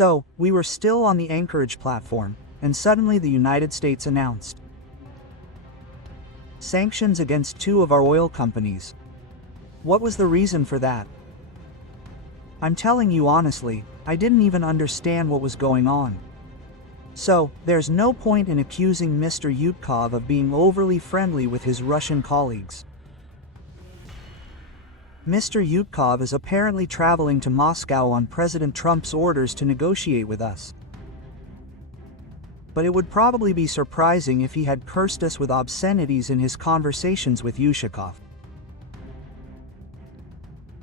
So, we were still on the Anchorage platform, and suddenly the United States announced sanctions against 2 of our oil companies. What was the reason for that? I'm telling you honestly, I didn't even understand what was going on. So, there's no point in accusing Mr. Ushakov of being overly friendly with his Russian colleagues. Mr. Ushakov is apparently traveling to Moscow on President Trump's orders to negotiate with us. But it would probably be surprising if he had cursed us with obscenities in his conversations with Ushakov.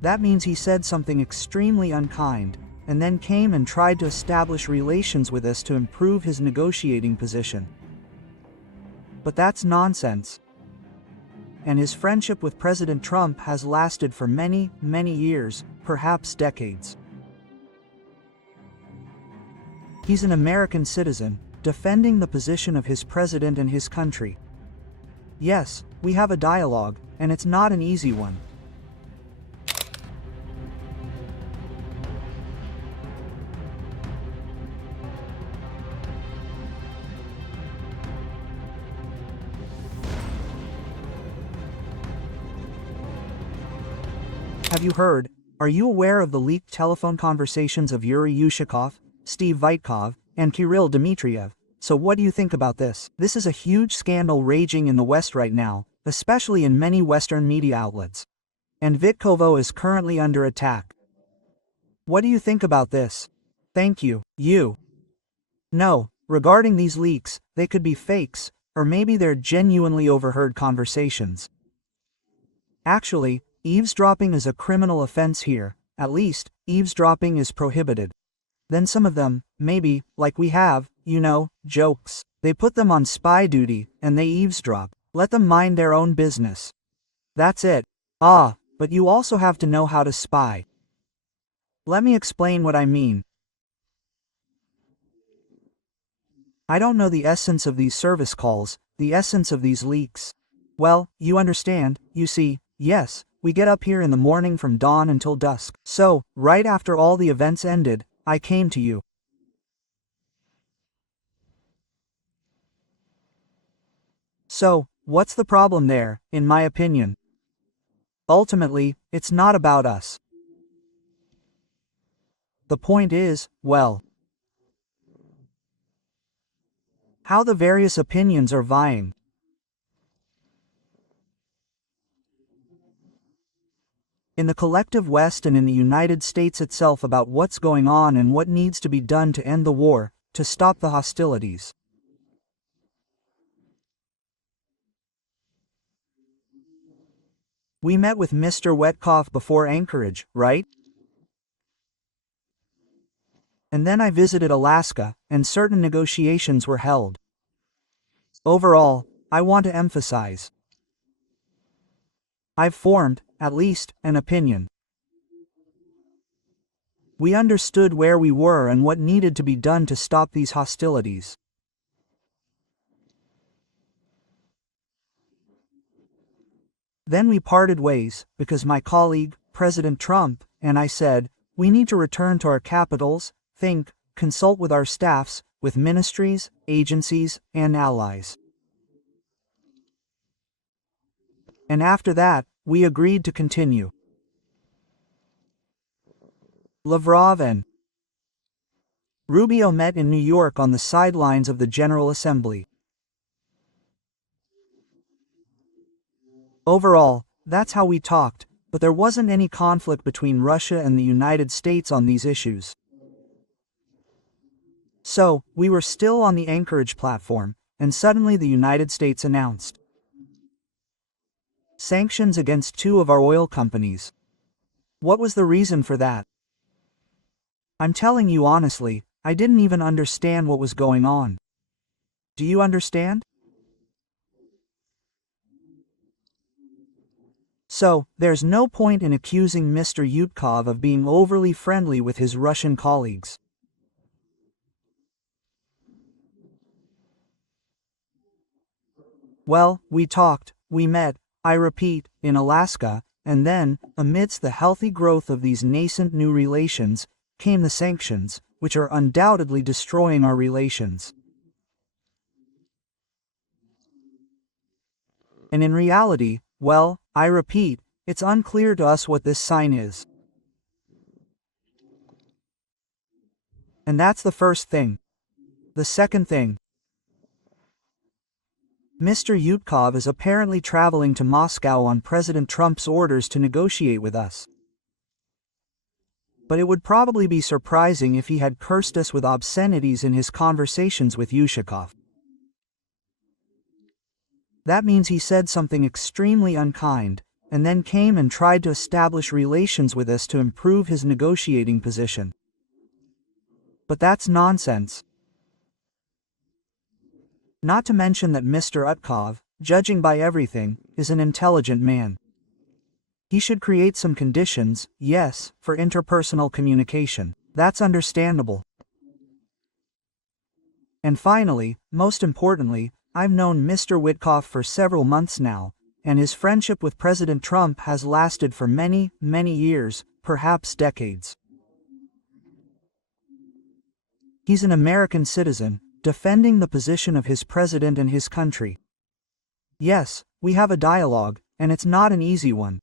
That means he said something extremely unkind, and then came and tried to establish relations with us to improve his negotiating position. But that's nonsense. And his friendship with President Trump has lasted for many, many years, perhaps decades. He's an American citizen, defending the position of his president and his country. Yes, we have a dialogue, and it's not an easy one. Have you heard? Are you aware of the leaked telephone conversations of Yuri Ushakov, Steve Witkoff, and Kirill Dmitriev? So what do you think about this? This is a huge scandal raging in the West right now, especially in many Western media outlets. And Witkovo is currently under attack. What do you think about this? Thank you. No, regarding these leaks, they could be fakes, or maybe they're genuinely overheard conversations. Actually, eavesdropping is a criminal offense here. At least, eavesdropping is prohibited. Then some of them, maybe, like we have, jokes. They put them on spy duty, and they eavesdrop. Let them mind their own business. That's it. But you also have to know how to spy. Let me explain what I mean. I don't know the essence of these service calls, the essence of these leaks. Well, you understand, you see, yes, we get up here in the morning from dawn until dusk. So, right after all the events ended, I came to you. So, what's the problem there, in my opinion? Ultimately, it's not about us. The point is, well, how the various opinions are vying. In the collective West and in the United States itself about what's going on and what needs to be done to end the war, to stop the hostilities. We met with Mr. Witkoff before Anchorage, right? And then I visited Alaska, and certain negotiations were held. Overall, I want to emphasize, I've formed, at least, an opinion. We understood where we were and what needed to be done to stop these hostilities. Then we parted ways, because my colleague, President Trump, and I said, we need to return to our capitals, think, consult with our staffs, with ministries, agencies, and allies. And after that, we agreed to continue. Lavrov and Rubio met in New York on the sidelines of the General Assembly. Overall, that's how we talked, but there wasn't any conflict between Russia and the United States on these issues. So, we were still on the Anchorage platform, and suddenly the United States announced sanctions against 2 of our oil companies. What was the reason for that? I'm telling you honestly, I didn't even understand what was going on. Do you understand? So, there's no point in accusing Mr. Ushakov of being overly friendly with his Russian colleagues. Well, we talked, we met, I repeat, in Alaska, and then, amidst the healthy growth of these nascent new relations, came the sanctions, which are undoubtedly destroying our relations. And in reality, well, I repeat, it's unclear to us what this sign is. And that's the first thing. The second thing. Mr. Ushakov is apparently traveling to Moscow on President Trump's orders to negotiate with us. But it would probably be surprising if he had cursed us with obscenities in his conversations with Ushakov. That means he said something extremely unkind, and then came and tried to establish relations with us to improve his negotiating position. But that's nonsense. Not to mention that Mr. Ushakov, judging by everything, is an intelligent man. He should create some conditions, yes, for interpersonal communication. That's understandable. And finally, most importantly, I've known Mr. Witkoff for several months now, and his friendship with President Trump has lasted for many, many years, perhaps decades. He's an American citizen, defending the position of his president and his country. Yes, we have a dialogue, and it's not an easy one.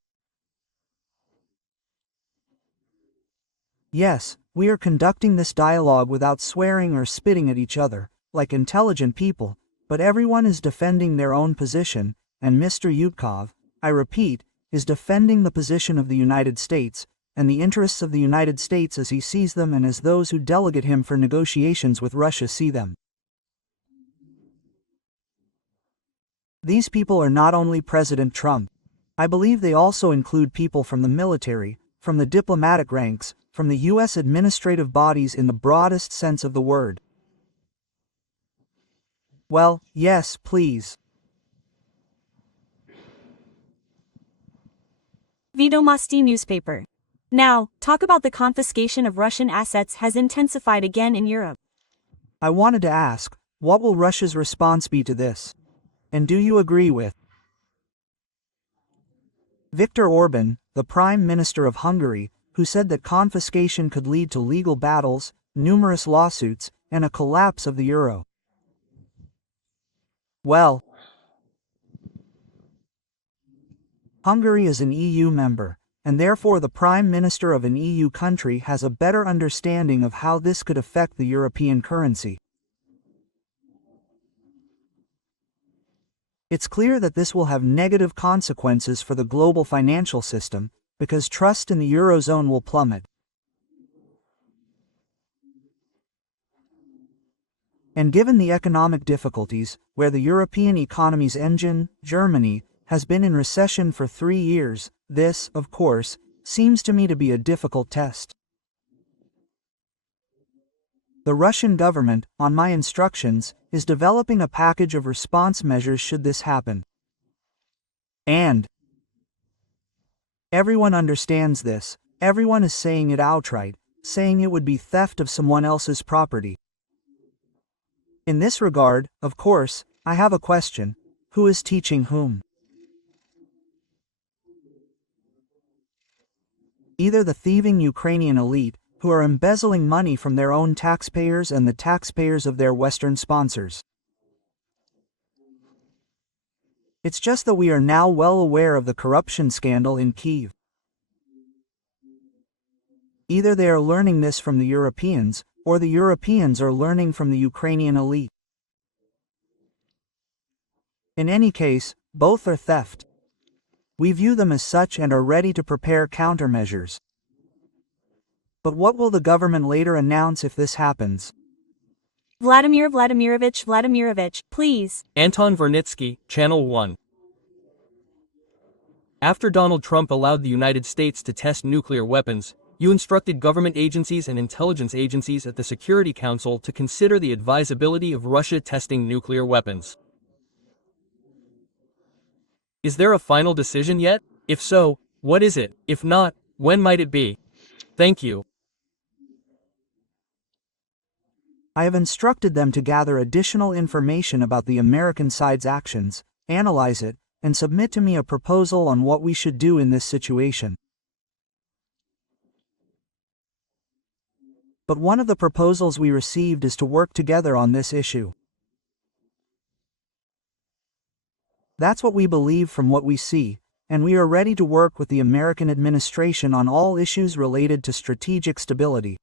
Yes, we are conducting this dialogue without swearing or spitting at each other, like intelligent people, but everyone is defending their own position, and Mr. Ushakov, I repeat, is defending the position of the United States, and the interests of the United States as he sees them and as those who delegate him for negotiations with Russia see them. These people are not only President Trump. I believe they also include people from the military, from the diplomatic ranks, from the U.S. administrative bodies in the broadest sense of the word. Well, yes, please. Vedomosti newspaper. Now, talk about the confiscation of Russian assets has intensified again in Europe. I wanted to ask, what will Russia's response be to this? And do you agree with Viktor Orban, the Prime Minister of Hungary, who said that confiscation could lead to legal battles, numerous lawsuits, and a collapse of the euro? Well, Hungary is an EU member, and therefore the Prime Minister of an EU country has a better understanding of how this could affect the European currency. It's clear that this will have negative consequences for the global financial system, because trust in the Eurozone will plummet. And given the economic difficulties, where the European economy's engine, Germany, has been in recession for 3 years, this, of course, seems to me to be a difficult test. The Russian government, on my instructions, is developing a package of response measures should this happen. And everyone understands this, everyone is saying it outright, saying it would be theft of someone else's property. In this regard, of course, I have a question: who is teaching whom? Either the thieving Ukrainian elite, who are embezzling money from their own taxpayers and the taxpayers of their Western sponsors. It's just that we are now well aware of the corruption scandal in Kyiv. Either they are learning this from the Europeans, or the Europeans are learning from the Ukrainian elite. In any case, both are theft. We view them as such and are ready to prepare countermeasures. But what will the government later announce if this happens? Vladimirovich, please. Anton Vernitsky, Channel 1. After Donald Trump allowed the United States to test nuclear weapons, you instructed government agencies and intelligence agencies at the Security Council to consider the advisability of Russia testing nuclear weapons. Is there a final decision yet? If so, what is it? If not, when might it be? Thank you. I have instructed them to gather additional information about the American side's actions, analyze it, and submit to me a proposal on what we should do in this situation. But one of the proposals we received is to work together on this issue. That's what we believe from what we see, and we are ready to work with the American administration on all issues related to strategic stability.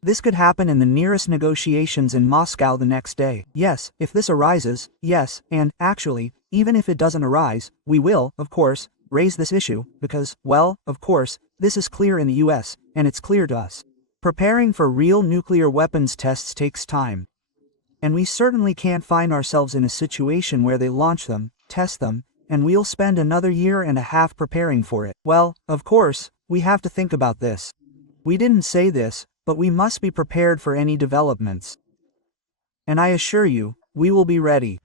This could happen in the nearest negotiations in Moscow the next day. Yes, if this arises, yes, and, actually, even if it doesn't arise, we will, of course, raise this issue, because, well, of course, this is clear in the US, and it's clear to us. Preparing for real nuclear weapons tests takes time. And we certainly can't find ourselves in a situation where they launch them, test them, and we'll spend another year and a half preparing for it. Well, of course, we have to think about this. We didn't say this, but we must be prepared for any developments. And I assure you, we will be ready.